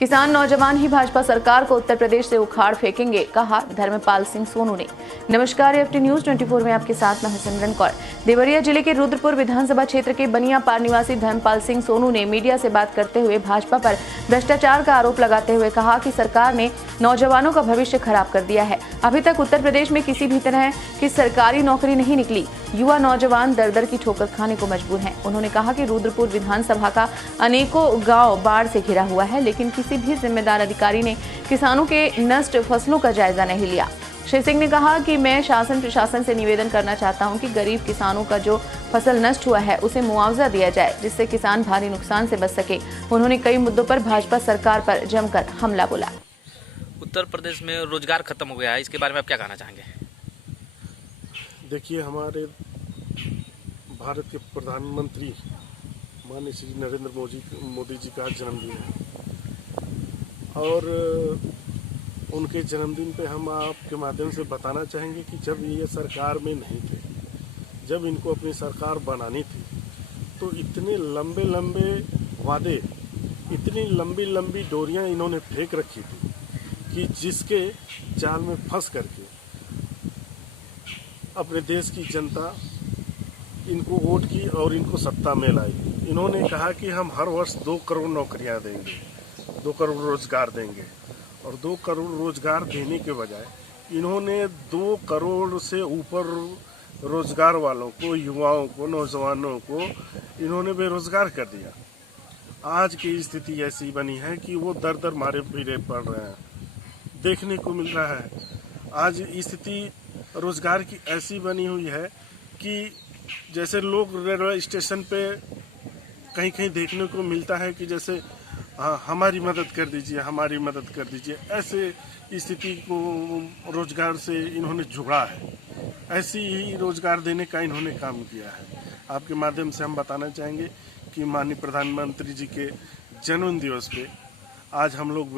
किसान नौजवान ही भाजपा सरकार को उत्तर प्रदेश से उखाड़ फेंकेंगे, कहा धर्मपाल सिंह सोनू ने। नमस्कार, एफटी न्यूज 24 में आपके साथ मैं सिमरन कौर। देवरिया जिले के रुद्रपुर विधानसभा क्षेत्र के बनियापार निवासी धर्मपाल सिंह सोनू ने मीडिया से बात करते हुए भाजपा पर भ्रष्टाचार का आरोप लगाते हुए कहा कि सरकार ने नौजवानों का भविष्य खराब कर दिया है। अभी तक उत्तर प्रदेश में किसी भी तरह की सरकारी नौकरी नहीं निकली। युवा नौजवान दर दर की ठोकर खाने को मजबूर हैं। उन्होंने कहा कि रुद्रपुर विधानसभा का अनेकों गांव बाढ़ से घिरा हुआ है, लेकिन किसी भी जिम्मेदार अधिकारी ने किसानों के नष्ट फसलों का जायजा नहीं लिया। श्री सिंह ने कहा कि मैं शासन प्रशासन से निवेदन करना चाहता हूं कि गरीब किसानों का जो फसल नष्ट हुआ है उसे मुआवजा दिया जाए, जिससे किसान भारी नुकसान से बच सके। उन्होंने कई मुद्दों पर भाजपा सरकार पर जमकर हमला बोला। उत्तर प्रदेश में रोजगार खत्म हो गया है, इसके बारे में आप क्या कहना चाहेंगे? देखिए, हमारे भारत के प्रधानमंत्री माननीय श्री नरेंद्र मोदी जी का जन्मदिन है और उनके जन्मदिन पे हम आपके माध्यम से बताना चाहेंगे कि जब ये सरकार में नहीं थे, जब इनको अपनी सरकार बनानी थी, तो इतने लंबे लंबे वादे, इतनी लंबी लंबी डोरियां इन्होंने फेंक रखी थी कि जिसके जाल में फंस करके अपने देश की जनता इनको वोट की और इनको सत्ता में लाई। इन्होंने कहा कि हम हर वर्ष 2 करोड़ नौकरियां देंगे, 2 करोड़ रोजगार देंगे, और 2 करोड़ रोजगार देने के बजाय इन्होंने 2 करोड़ से ऊपर रोजगार वालों को, युवाओं को, नौजवानों को इन्होंने बेरोजगार कर दिया। आज की स्थिति ऐसी बनी है कि वो दर दर मारे पीरे पड़ रहे हैं, देखने को मिल रहा है। आज स्थिति रोजगार की ऐसी बनी हुई है कि जैसे लोग रेलवे स्टेशन पे कहीं कहीं देखने को मिलता है कि जैसे हमारी मदद कर दीजिए, हमारी मदद कर दीजिए, ऐसे स्थिति को रोजगार से इन्होंने जुड़ा है। ऐसी ही रोजगार देने का इन्होंने काम किया है। आपके माध्यम से हम बताना चाहेंगे कि माननीय प्रधानमंत्री जी के जन्मदिन दिवस पे आज हम लोग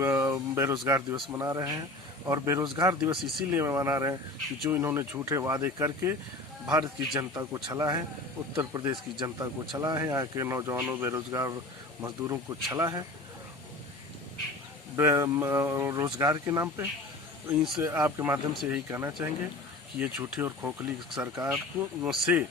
बेरोजगार दिवस मना रहे हैं, और बेरोजगार दिवस इसीलिए मना रहे हैं कि जो इन्होंने झूठे वादे करके भारत की जनता को छला है, उत्तर प्रदेश की जनता को छला है, यहाँ के नौजवानों, बेरोजगार मजदूरों को छला है रोजगार के नाम पे। इनसे आपके माध्यम से यही कहना चाहेंगे कि ये झूठी और खोखली सरकार को से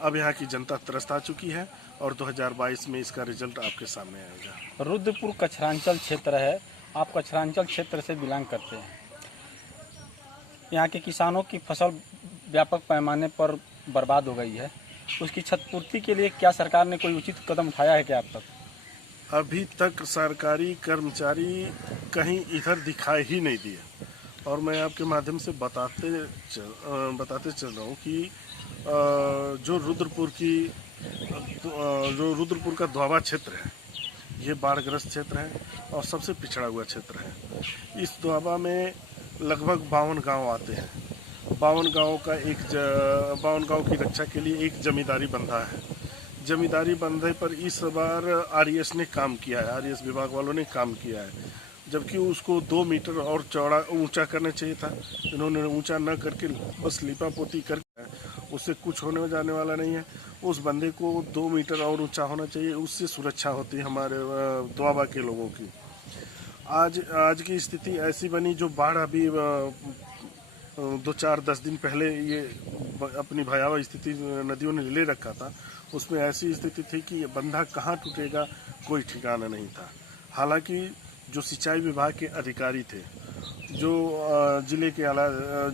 अब यहाँ की जनता त्रस्त आ चुकी है, और 2022 में इसका रिजल्ट आपके सामने आएगा। रुद्रपुर कचरांचल क्षेत्र है, आप कचरांचल क्षेत्र से बिलोंग करते हैं। यहाँ के किसानों की फसल व्यापक पैमाने पर बर्बाद हो गई है। उसकी क्षतिपूर्ति के लिए क्या सरकार ने कोई उचित कदम उठाया है क्या अब तक? अभी तक सरकारी कर्मचारी कहीं इधर दिखाई ही नहीं दिए। और मैं आपके माध्यम से बताते चल रहा हूँ कि जो रुद्रपुर का दोआबा क्षेत्र है, ये बाढ़ग्रस्त क्षेत्र है और सबसे पिछड़ा हुआ क्षेत्र है। इस दोआबा में लगभग 52 गांव आते हैं। 52 गांव की रक्षा के लिए एक जमींदारी बंधा है। जमींदारी बंधे पर इस बार आरईएस ने काम किया है, आरईएस विभाग वालों ने काम किया है, जबकि उसको 2 मीटर और चौड़ा ऊंचा करना चाहिए था। इन्होंने ऊंचा न करके बस लिपा पोती करके, उससे कुछ होने जाने वाला नहीं है। उस बंदे को 2 मीटर और ऊंचा होना चाहिए, उससे सुरक्षा होती है हमारे दोआबा के लोगों की। आज की स्थिति ऐसी बनी, जो बाढ़ अभी 2-4-10 दिन पहले ये अपनी भयावह स्थिति नदियों ने ले रखा था, उसमें ऐसी स्थिति थी कि ये बंधा कहाँ टूटेगा कोई ठिकाना नहीं था। हालांकि जो सिंचाई विभाग के अधिकारी थे, जो जिले के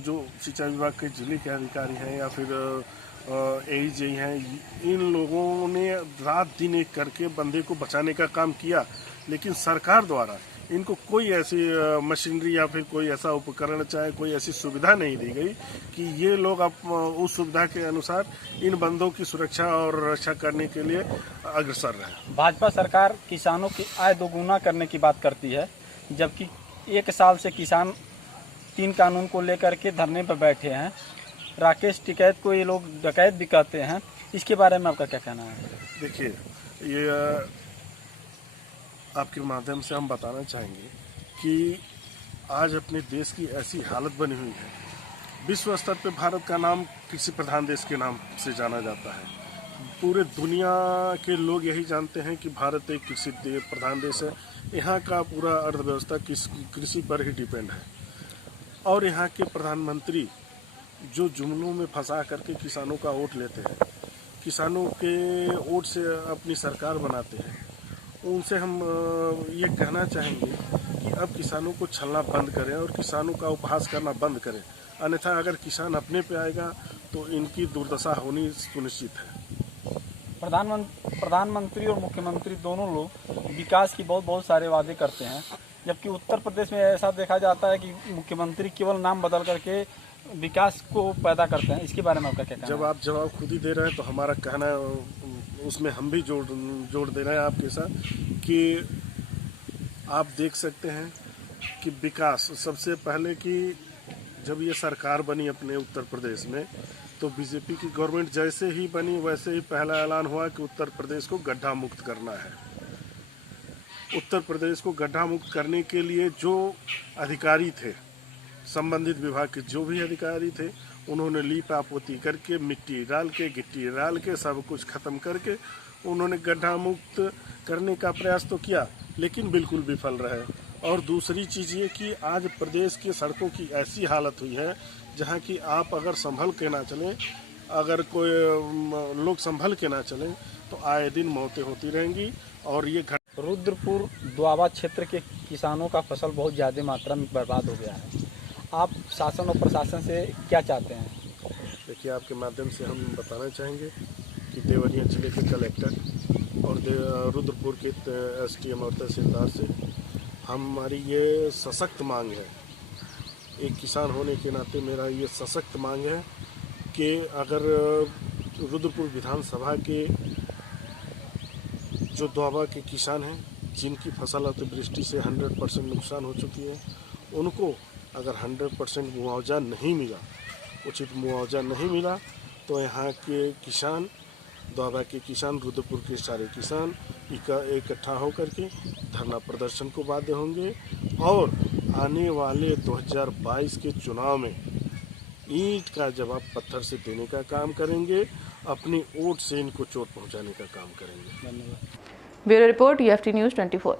जो सिंचाई विभाग के जिले के अधिकारी हैं या फिर एईजे हैं, इन लोगों ने रात दिन एक करके बंदे को बचाने का काम किया, लेकिन सरकार द्वारा इनको कोई ऐसी मशीनरी या फिर कोई ऐसा उपकरण, चाहे कोई ऐसी सुविधा नहीं दी गई कि ये लोग उस सुविधा के अनुसार इन बंदों की सुरक्षा और रक्षा करने के लिए अग्रसर रहे। भाजपा सरकार किसानों की आय दोगुना करने की बात करती है, जबकि 1 साल से किसान 3 कानून को लेकर के धरने पर बैठे हैं। राकेश टिकैत को ये लोग डकैत भी कहते हैं, इसके बारे में आपका क्या कहना है? देखिए, ये आपके माध्यम से हम बताना चाहेंगे कि आज अपने देश की ऐसी हालत बनी हुई है, विश्व स्तर पे भारत का नाम कृषि प्रधान देश के नाम से जाना जाता है। पूरे दुनिया के लोग यही जानते हैं कि भारत एक कृषि प्रधान देश है, यहाँ का पूरा अर्थव्यवस्था कृषि पर ही डिपेंड है। और यहाँ के प्रधानमंत्री जो जुमलों में फंसा करके किसानों का वोट लेते हैं, किसानों के वोट से अपनी सरकार बनाते हैं, उनसे हम ये कहना चाहेंगे कि अब किसानों को छलना बंद करें और किसानों का उपहास करना बंद करें। अन्यथा अगर किसान अपने पे आएगा तो इनकी दुर्दशा होनी सुनिश्चित है। प्रधानमंत्री और मुख्यमंत्री दोनों लोग विकास की बहुत सारे वादे करते हैं, जबकि उत्तर प्रदेश में ऐसा देखा जाता है कि मुख्यमंत्री केवल नाम बदल करके विकास को पैदा करते हैं। इसके बारे में आपका क्या कहना है? जब आप जवाब खुद ही दे रहे हैं तो हमारा कहना उसमें हम भी जोड़ दे रहे हैं आपके साथ कि आप देख सकते हैं कि विकास सबसे पहले कि जब ये सरकार बनी अपने उत्तर प्रदेश में तो बीजेपी की गवर्नमेंट जैसे ही बनी वैसे ही पहला ऐलान हुआ कि उत्तर प्रदेश को गड्ढा मुक्त करना है। उत्तर प्रदेश को गड्ढा मुक्त करने के लिए जो अधिकारी थे, संबंधित विभाग के जो भी अधिकारी थे, उन्होंने लीपापोती करके मिट्टी डाल के गिट्टी डाल के सब कुछ खत्म करके उन्होंने गड्ढा मुक्त करने का प्रयास तो किया, लेकिन बिल्कुल विफल रहे। और दूसरी चीज़ ये कि आज प्रदेश की सड़कों की ऐसी हालत हुई है जहाँ की आप अगर संभल के ना चलें, अगर कोई लोग संभल के ना चलें तो आए दिन मौतें होती रहेंगी। और ये रुद्रपुर दोआबा क्षेत्र के किसानों का फसल बहुत ज़्यादा मात्रा में बर्बाद हो गया है। आप शासन और प्रशासन से क्या चाहते हैं? देखिए, आपके माध्यम से हम बताना चाहेंगे कि देवरिया जिले के कलेक्टर और रुद्रपुर के SDM और तहसीलदार से हमारी ये सशक्त मांग है, एक किसान होने के नाते मेरा ये सशक्त मांग है कि अगर रुद्रपुर विधानसभा के जो दोआबा के किसान हैं जिनकी फसल अतिवृष्टि से 100% नुकसान हो चुकी है, उनको अगर 100% मुआवजा नहीं मिला, उचित मुआवजा नहीं मिला, तो यहाँ के किसान, दोआबा के किसान, रुद्रपुर के सारे किसान इकट्ठा होकर के धरना प्रदर्शन को बाध्य होंगे और आने वाले 2022 के चुनाव में ईंट का जवाब पत्थर से देने का काम करेंगे, अपनी वोट से इनको चोट पहुंचाने का काम करेंगे। धन्यवाद। Bureau report EFT News 24।